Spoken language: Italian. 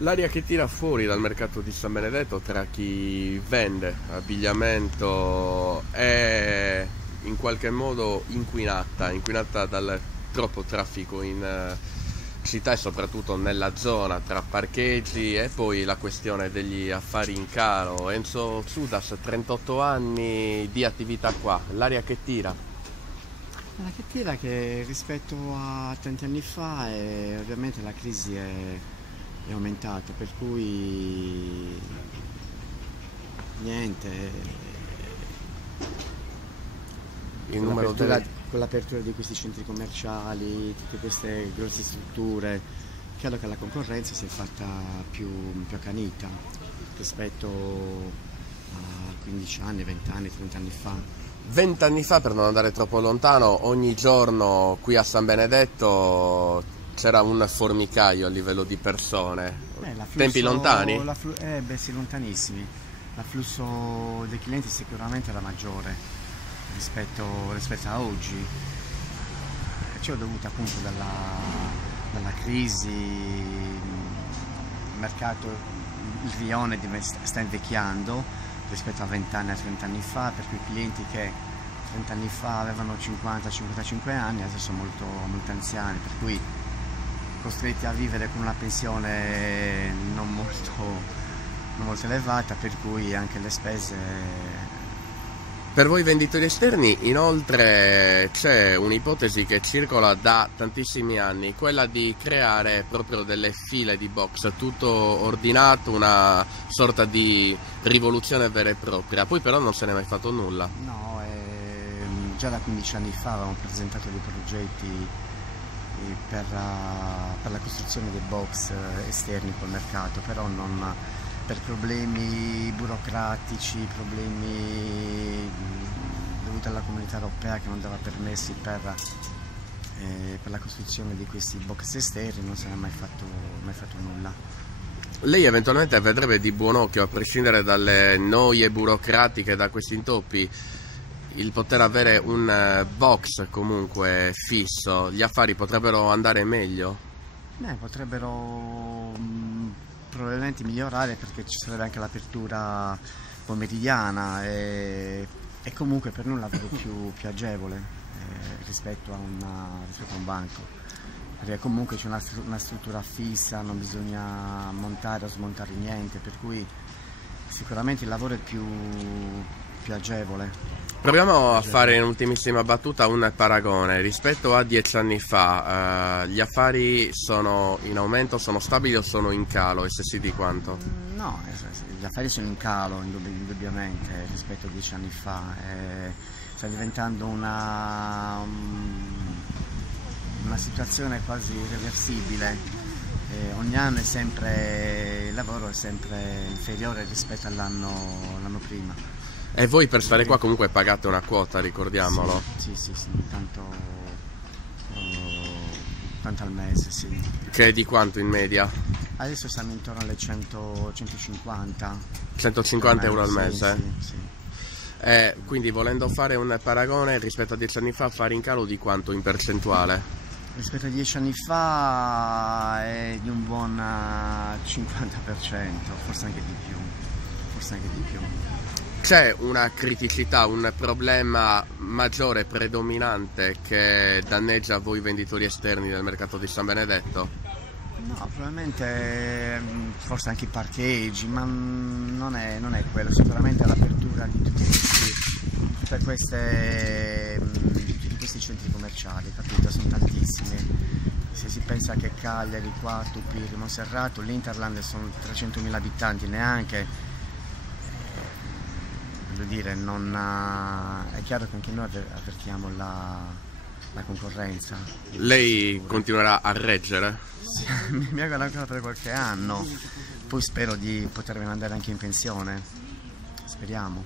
L'aria che tira fuori dal mercato di San Benedetto tra chi vende abbigliamento è in qualche modo inquinata dal troppo traffico in città e soprattutto nella zona tra parcheggi e poi la questione degli affari in calo. Enzo Xudas, 38 anni di attività qua, l'aria che tira. La che tira che rispetto a tanti anni fa ovviamente la crisi è aumentata, per cui niente, Il numero delle... con l'apertura di questi centri commerciali, tutte queste grosse strutture, credo che la concorrenza si è fatta più accanita rispetto a 15 anni, 20 anni, 30 anni fa. 20 anni fa, per non andare troppo lontano, ogni giorno qui a San Benedetto c'era un formicaio a livello di persone. Tempi lontani? Sì, lontanissimi. L'afflusso dei clienti sicuramente era maggiore rispetto a oggi. Ciò è dovuto appunto dalla crisi, il mercato, il rione sta invecchiando rispetto a 20 anni, a 30 anni fa, per cui i clienti che 30 anni fa avevano 50-55 anni adesso sono molto anziani, per cui costretti a vivere con una pensione non molto elevata, per cui anche le spese... Per voi venditori esterni, inoltre, c'è un'ipotesi che circola da tantissimi anni, quella di creare proprio delle file di box, tutto ordinato, una sorta di rivoluzione vera e propria. Poi però non se n'è mai fatto nulla. No, già da 15 anni fa avevamo presentato dei progetti per la costruzione dei box esterni col mercato, però non... per problemi burocratici, problemi dovuti alla comunità europea che non dava permessi per la costruzione di questi box esterni, non se ne è mai fatto nulla. Lei eventualmente vedrebbe di buon occhio, a prescindere dalle noie burocratiche, da questi intoppi, il poter avere un box comunque fisso? Gli affari potrebbero andare meglio? Potrebbero probabilmente migliorare, perché ci sarebbe anche l'apertura pomeridiana e comunque per noi un lavoro più agevole rispetto a un banco, perché comunque c'è una struttura fissa, non bisogna montare o smontare niente, per cui sicuramente il lavoro è più agevole. Proviamo a fare in ultimissima battuta un paragone. Rispetto a 10 anni fa, gli affari sono in aumento, sono stabili o sono in calo, e se sì di quanto? No, gli affari sono in calo indubbiamente rispetto a 10 anni fa. Sta diventando una situazione quasi irreversibile. Ogni anno il lavoro è sempre inferiore rispetto all'anno prima. E voi per stare qua comunque pagate una quota, ricordiamolo. Sì, tanto al mese, sì. Che è di quanto in media? Adesso siamo intorno alle 150. 150 euro al mese? Sì. Quindi, volendo fare un paragone, rispetto a 10 anni fa, fare in calo di quanto in percentuale? Rispetto a 10 anni fa è di un buon 50%, forse anche di più. C'è una criticità, un problema maggiore, predominante, che danneggia voi venditori esterni del mercato di San Benedetto? No, probabilmente forse anche i parcheggi, ma non è quello, sicuramente l'apertura di tutti questi centri commerciali, capito? Sono tantissimi. Se si pensa che Cagliari, qua, Tupiri, Monserrato, l'Interland sono 300.000 abitanti neanche. Dire, è chiaro che anche noi avvertiamo la concorrenza. Lei continuerà a reggere? Sì, mi auguro ancora per qualche anno, poi spero di potermi mandare anche in pensione, speriamo.